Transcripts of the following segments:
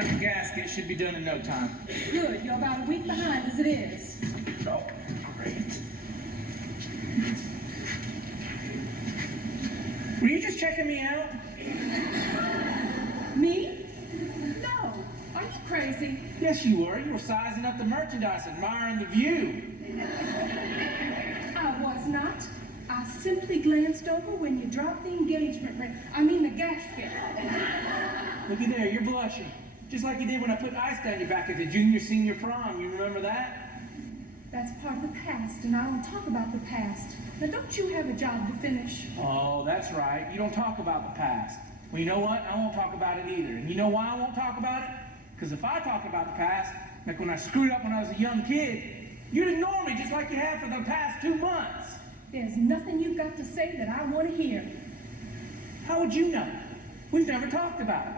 about the gasket. Should be done in no time. Good. You're about a week behind as it is. Oh, great. Were you just checking me out? Me? No. Are you crazy? Yes, you were. You were sizing up the merchandise, admiring the view. I was not. I simply glanced over when you dropped the engagement ring. I mean the gasket. Looky there, you're blushing. Just like you did when I put ice down your back at the junior-senior prom. You remember that? That's part of the past, and I don't talk about the past. Now, don't you have a job to finish? Oh, that's right. You don't talk about the past. Well, you know what? I won't talk about it either. And you know why I won't talk about it? Because if I talk about the past, like when I screwed up when I was a young kid, you'd ignore me just like you have for the past 2 months. There's nothing you've got to say that I want to hear. How would you know? We've never talked about it.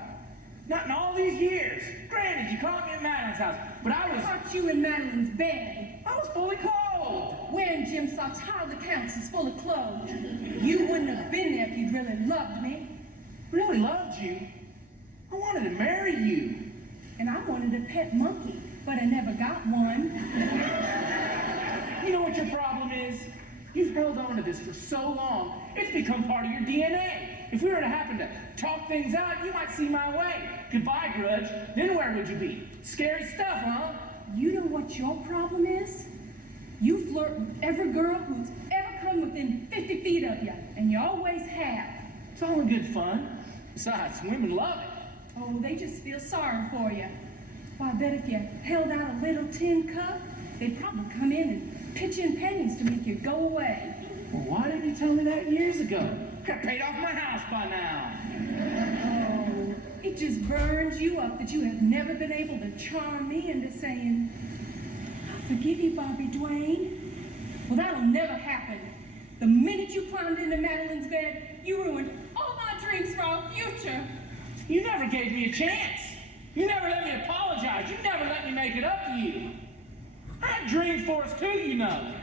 Not in all these years. Granted, you caught me at Madeline's house, but I Caught you in Madeline's bed. was fully clothed. Wearing gym socks hardly counts as full of clothes. You wouldn't have been there if you'd really loved me. Really loved you. I wanted to marry you. And I wanted a pet monkey, but I never got one. You know what your problem is? You've held on to this for so long, it's become part of your DNA. If we were to happen to talk things out, you might see my way. Goodbye, grudge. Then where would you be? Scary stuff, huh? You know what your problem is? You flirt with every girl who's ever come within 50 feet of you, and you always have. It's all in good fun. Besides, women love it. Oh, they just feel sorry for you. Why, I bet if you held out a little tin cup, they'd probably come in and pitch in pennies to make you go away. Well, why didn't you tell me that years ago? Could have paid off my house by now. Oh, it just burns you up that you have never been able to charm me into saying, I forgive you, Bobby Dwayne. Well, that'll never happen. The minute you climbed into Madeline's bed, you ruined all my dreams for our future. You never gave me a chance. You never let me apologize. You never let me make it up to you. I had dreams for us too, you know.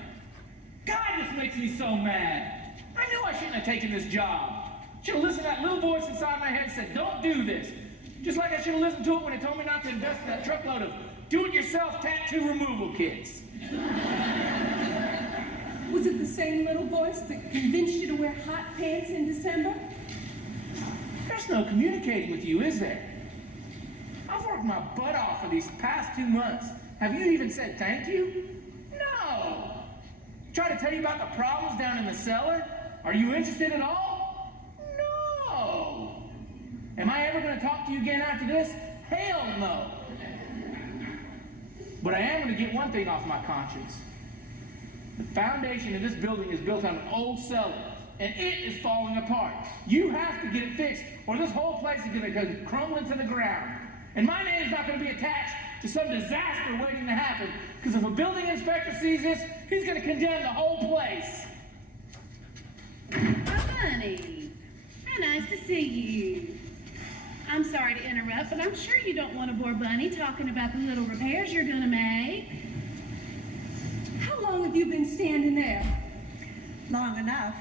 God, this makes me so mad. I knew I shouldn't have taken this job. Should have listened to that little voice inside my head that said, don't do this. Just like I should have listened to it when it told me not to invest in that truckload of do-it-yourself tattoo removal kits. Was it the same little voice that convinced you to wear hot pants in December? There's no communicating with you, is there? I've worked my butt off for these past 2 months. Have you even said thank you? No. Try to tell you about the problems down in the cellar? Are you interested at all? No. Am I ever going to talk to you again after this? Hell no. But I am going to get one thing off my conscience. The foundation of this building is built on an old cellar, and it is falling apart. You have to get it fixed, or this whole place is going to go crumbling to the ground. And my name's not going to be attached to some disaster waiting to happen, because if a building inspector sees this, he's going to condemn the whole place. Oh, honey, how nice to see you. I'm sorry to interrupt, but I'm sure you don't want to bore Bunny talking about the little repairs you're going to make. How long have you been standing there? Long enough.